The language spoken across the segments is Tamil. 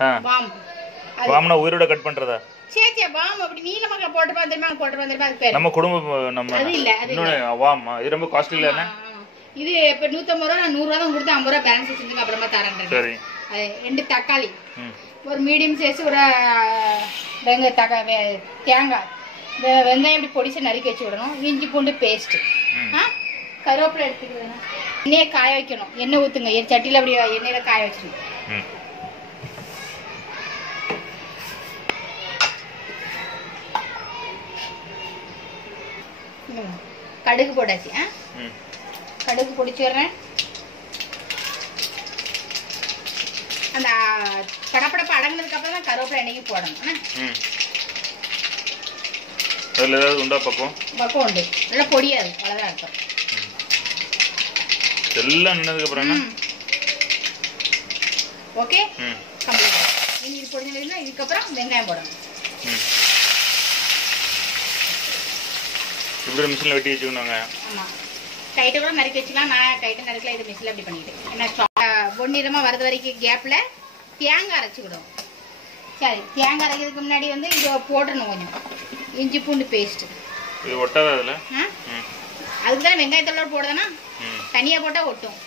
வாம். வாம்னா உயிரோட கட் பண்றதா? சே வாம் அப்படி நீலமாக போட்டு பாத்துமா அது பேர். நம்ம குடும்ப நம்ம அது இல்ல வாம் இது ரொம்ப காஸ்ட்லி இல்ல. இது இப்ப 150 ரூபாய், நான் 100 ரூபாய் தான் கொடுத்து 50 ரூபாய் பேலன்ஸ் வச்சிருந்தேன். அப்புறமா தரேன். சரி. அது 2 தக்காளி, ஒரு மீடியம் சைஸ் ஒரு தேங்காய், வெங்காயம் இப்படி பொடிச்சு நறுக்கி வச்சு விடணும். இஞ்சி பூண்டு பேஸ்ட், கருவேப்பிலை எடுத்துக்கிறேன். எண்ணெயை காய வைக்கணும். எண்ணெய் ஊத்துங்க. சட்டியில அப்படி எண்ணெயில காய வச்சிடணும். கடுகு போட்டாச்சு. கடுகு பொடிச்சிடுறேன். அந்த படப்படப்பு அடங்கினதுக்கு அப்புறம் தான் கருவேப்பிலை எண்ணெயும் போடணும். அதுல ஏதாவது உண்டா பக்கம் உண்டு. நல்லா பொடியாது, அவ்வளவுதான் இருக்கும். எல்லாம் நின்னதுக்கு அப்புறம் ஓகே கம்ப்ளீட். இது பொடிஞ்சதுன்னா இதுக்கப்புறம் வெங்காயம் போடணும். இப்படி மிஷினில் வெட்டி வச்சுக்கணுங்க. ஆமாம், கைட்டை கூட நறுக்கி வச்சுக்கலாம். நான் கைட்டை நறுக்கல, இது மிஷினில் அப்படி பண்ணிக்கிட்டேன். ஏன்னா பொன்னிறமாக வரது வரைக்கும் கேப்பில் தேங்காய் அரைச்சிக்கிடும். சரி, தேங்காய் அரைக்கிறதுக்கு முன்னாடி வந்து இது போடணும். கொஞ்சம் இஞ்சி பூண்டு பேஸ்ட்டு. இது ஒட்டாத அதில்? அதுக்கு தான் வெங்காயத்தோட போடுறதுன்னா தனியாக போட்டால் ஒட்டும்.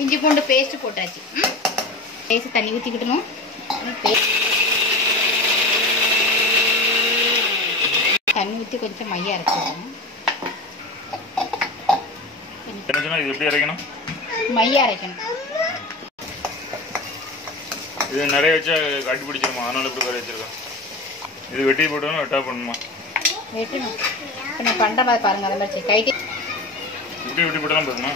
இஞ்சி பூண்டு பேஸ்ட்டு போட்டாச்சு. பேஸ்ட் தண்ணி ஊற்றிக்கிட்டணும். தண்ணி ஊற்றி கொஞ்சம் மையா அரைச்சிடணும். இது எப்படி அரைக்கணும்? மையா அரைக்கணும். இது நிறைய வச்சா கட்டி பிடிச்சிருமா? அதனால இப்படி வேற வச்சிருக்கோம். இது வெட்டி போட்டோம்னா வெட்டா பண்ணுமா? வெட்டணும். இப்போ நான் பண்ணுற மாதிரி பாருங்க. அதை மாதிரி கைட்டி இப்படி வெட்டி போட்டாலும் போதுமா?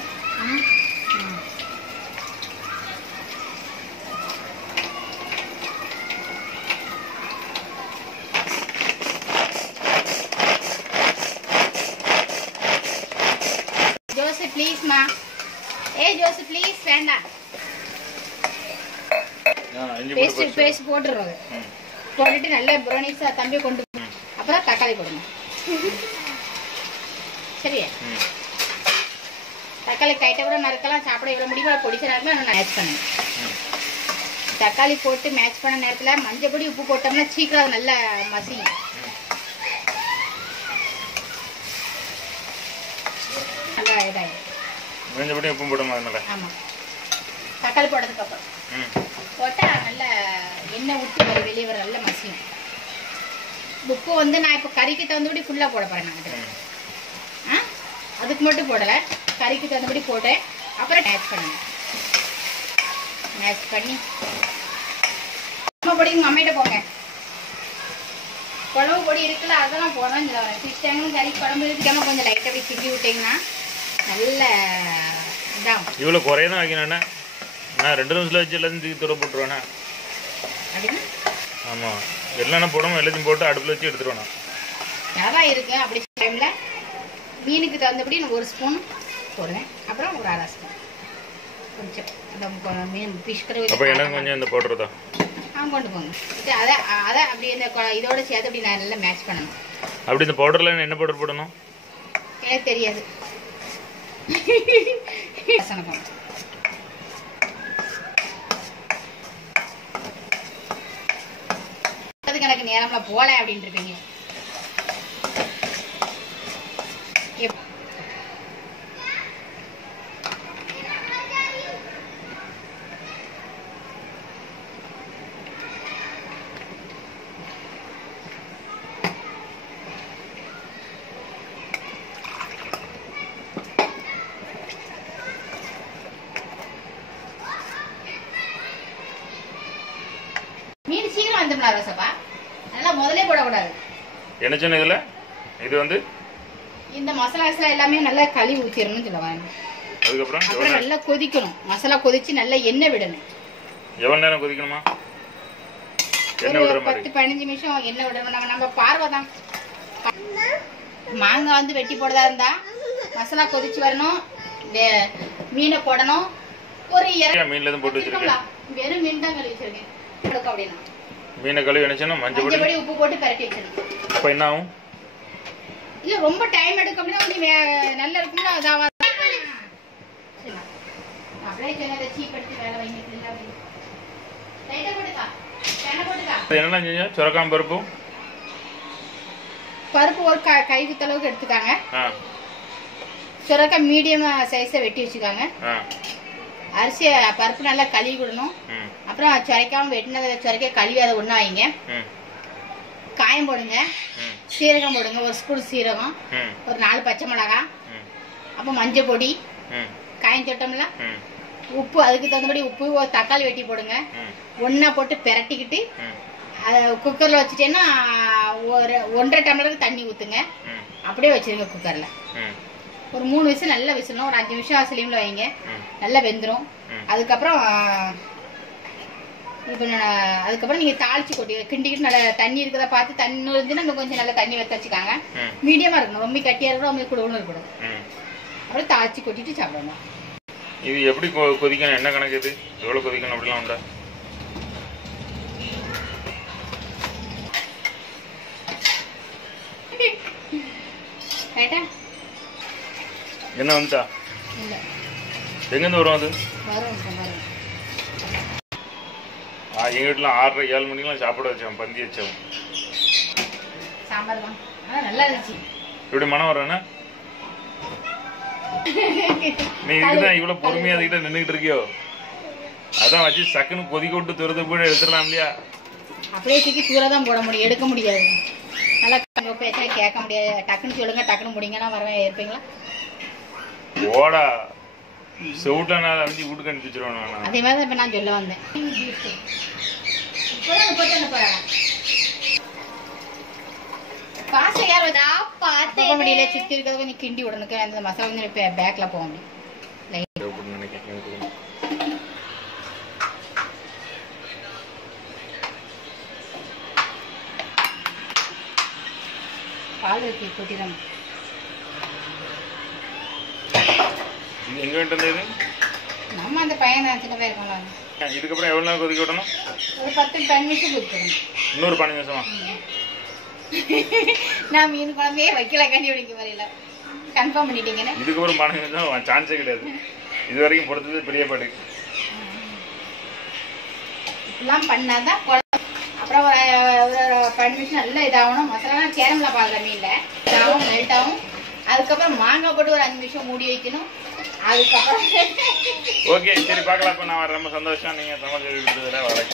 ஜோசி ப்ளீஸ் மா. ஜோசி ப்ளீஸ் வேண்டாம். பேஸ்ட் போட்டுருவாங்க. போட்டுட்டு நல்லா ப்ரௌனிஸா தம்பி கொண்டு அப்புறம் தக்காளி போடணும். சரியா? தக்காளி கைட்ட கூட நறுக்கலாம். சாப்பிட இவ்வளோ முடிவு பொடிச்ச நேரத்தில் நான் மேட்ச் பண்ணேன். தக்காளி போட்டு மேட்ச் பண்ண நேரத்தில் மஞ்சள் பொடி உப்பு போட்டோம்னா சீக்கிரம் அது நல்லா மசியும். நல்லா இதாயிடும். மஞ்சள் பொடி உப்பு போட்டோமா? ஆமாம், தக்காளி போட்டதுக்கு அப்புறம் போட்டா நல்ல எண்ணெய் ஊற்றி வெளியே வர நல்ல மசியும். உப்பு வந்து நான் இப்போ கறிக்கு தகுந்தபடி ஃபுல்லாக போட போகிறேன். நான் அதுக்கு மட்டும் போடலை, கறிக்கு தகுந்தபடி போட்டேன். அப்புறம் மேட்ச் பண்ணுங்க. மேட்ச் பண்ணி பொடி உங்கள் அம்மையிட்ட போங்க. குழம்பு பொடி இருக்குல்ல, அதெல்லாம் போடணும்னு சொல்லுவாங்க. ஃபிஷ் டேங்கும் கறி குழம்பு இருக்காமல் கொஞ்சம் லைட்டாக போய் கிண்டி விட்டிங்கன்னா நல்ல இதாகும். இவ்வளோ குறைய தான் வைக்கணும்ண்ணா. நான் 2 நிமிஷத்தில் வச்சு எல்லாத்தையும் தூக்கி தூர போட்டுருவேண்ணா. அப்படின்னா ஆமாம், எல்லாம் போடாமல் எல்லாத்தையும் போட்டு அடுப்பில் வச்சு எடுத்துருவேண்ணா. நல்லா இருக்கு. அப்படி டைமில் மீனுக்கு தகுந்தபடி நான் 1 ஸ்பூன் போடுவேன். அப்புறம் ஒரு 1/2 ஸ்பூன் கொஞ்சம் அந்த மீன் ஃபிஷ் கறி. அப்போ எனக்கு கொஞ்சம் இந்த போடுறதா? கொண்டு போங்க. அதை அப்படி இந்த இதோட சேர்த்து அப்படி நான் நல்லா மேட்ச் பண்ணணும். அப்படி இந்த பவுடரில் என்ன பவுடர் போடணும் எனக்கு தெரியாது. அதுக்கு எனக்கு நேரம்ல போல அப்படின்ட்டு இருக்கீங்க. மீன் சீக்கிரம் வந்துடலாம் ரோசப்பா. நல்லா முதலே போடக்கூடாது. என்ன சொன்ன இதில்? இது வந்து இந்த மசாலா எல்லாமே நல்லா கழுவி ஊற்றிடணும்னு சொல்லுவாங்க. அதுக்கப்புறம் நல்லா கொதிக்கணும். மசாலா கொதிச்சு நல்லா எண்ணெய் விடணும். எவ்வளோ நேரம் கொதிக்கணுமா? ஒரு 10-15 நிமிஷம் எண்ணெய் விடணும். நம்ம பார்வை தான். மாங்காய் வந்து வெட்டி போடுறதா இருந்தா மசாலா கொதிச்சு வரணும். மீனை போடணும். ஒரு மீன்ல எதுவும் போட்டு வச்சிருக்கேன். வெறும் மீன் தான் கழுவி வச்சிருக்கேன். அப்படின்னா மீனை கழுவி நினைச்சோன்னா மஞ்சள் பொடி உப்பு போட்டு பரட்டி வச்சிருக்கேன். அப்போ என்ன ஆகும்? இல்ல ரொம்ப டைம் எடுக்கும் அப்படின்னா நல்லா இருக்கும்ல. அதாவது அப்படியே சீப் எடுத்து வேலை வைங்க. லைட்டா போட்டுக்கா. என்னென்ன செஞ்சா சுரக்காம் பருப்பு ஒரு கை குத்தளவுக்கு எடுத்துக்காங்க. சுரக்காய் மீடியம் சைஸை வெட்டி வச்சுக்காங்க. அரிசி பருப்பு நல்லா கழுவி விடணும். அப்புறம் சுரைக்காம வெட்டினதை சுரைக்காய் கழுவி அதை ஒன்றா வைங்க. காயம் போடுங்க, சீரகம் போடுங்க, ஒரு ஸ்பூன் சீரகம், ஒரு 4 பச்சை மிளகாய், அப்போ மஞ்சள் பொடி, காயம் சொட்டம்ல உப்பு, அதுக்கு தகுந்தபடி உப்பு, ஒரு தக்காளி வெட்டி போடுங்க. ஒன்றா போட்டு பிரட்டிக்கிட்டு அதை குக்கரில் வச்சுட்டேன்னா ஒரு 1.5 டம்ளருக்கு தண்ணி ஊற்றுங்க. அப்படியே வச்சிருங்க குக்கரில். ஒரு 3 விசில் நல்லா விசிலணும். ஒரு 5 நிமிஷம் சிலிமில் வைங்க, நல்லா வெந்துடும். அதுக்கப்புறம் அதுக்கப்புறம் நீங்கள் தாளிச்சு கொட்டி கிண்டிக்கிட்டு நல்லா தண்ணி இருக்கிறத பார்த்து தண்ணி இருந்துன்னா இன்னும் கொஞ்சம் நல்லா தண்ணி வச்சு வச்சுக்காங்க. மீடியமாக இருக்கணும், ரொம்ப கட்டியாக இருக்கணும், ரொம்ப குழுன்னு இருக்கக்கூடாது. அப்புறம் தாளிச்சு கொட்டிட்டு சாப்பிடணும். இது எப்படி கொதிக்கணும், என்ன கணக்கு, இது எவ்வளோ கொதிக்கணும் அப்படிலாம் உண்டா? என்ன வந்துட்டா? எங்கேருந்து வரும் அது? எங்க வீட்டுல 6:30-7 மணிக்கெல்லாம் சாப்பிட வச்சோம், பந்தி வச்சோம். சாம்பார் தான் நல்லா இருந்துச்சு. இப்படி மனம் வரேன்னா நீ இதுதான் இவ்வளவு பொறுமையா அதுக்கிட்ட நின்றுகிட்டு இருக்கியோ? அதான் வச்சு சக்குன்னு கொதிக்க விட்டு துரத்து போய் எடுத்துடலாம் இல்லையா? அப்படியே தூக்கி தூர தான் போட முடியும், எடுக்க முடியாது. நல்லா பேச கேட்க முடியாது. டக்குன்னு சொல்லுங்க, டக்குன்னு முடிங்கன்னா வரவே இருப்பீங்களா? ஓடா செவுட்டா நான் அழிஞ்சு வீட்டுக்கு அனுப்பி வச்சிருவேன். அதே மாதிரி தான் இப்ப நான் சொல்ல வந்தேன். முடியல சுத்தி இருக்கிறத கொஞ்சம் கிண்டி விடணுக்கு அந்த மசாலா வந்து பேக்ல போக முடியும். பால் ஊற்றி கொட்டிடணும். எங்க வேண்டியது நம்ம அந்த பையன் சின்ன பையன் இருக்கோம்ல. இதுக்கப்புறம் எவ்வளவு நேரம் கொதிக்க விடணும்? ஒரு 10-15 நிமிஷம் கொதிக்கணும். இன்னொரு 15 நிமிஷமா? நான் மீன் குழம்பே வைக்கல, கண்டி பிடிக்க வரையில கன்ஃபார்ம் பண்ணிட்டீங்கன்னா இதுக்கப்புறம் 15 நிமிஷம் சான்ஸே கிடையாது. இது வரைக்கும் பொறுத்தது பெரிய பாடு. இப்பெல்லாம் பண்ணாதான் அப்புறம் ஒரு 15 நிமிஷம் நல்லா இதாகணும். மசாலா சேரம்ல பாக்குற மீன்ல இதாகும், மெல்ட் ஆகும். அதுக்கப்புறம் மாங்காய் போட்டு ஒரு 5 நிமிஷம் மூடி வைக்கணும். அதுக்கப்புறம் ஓகே, சரி பார்க்கலாம். இப்போ நான் ரொம்ப சந்தோஷம். நீங்க சமைச்சு கொடுத்ததுல வரேன்.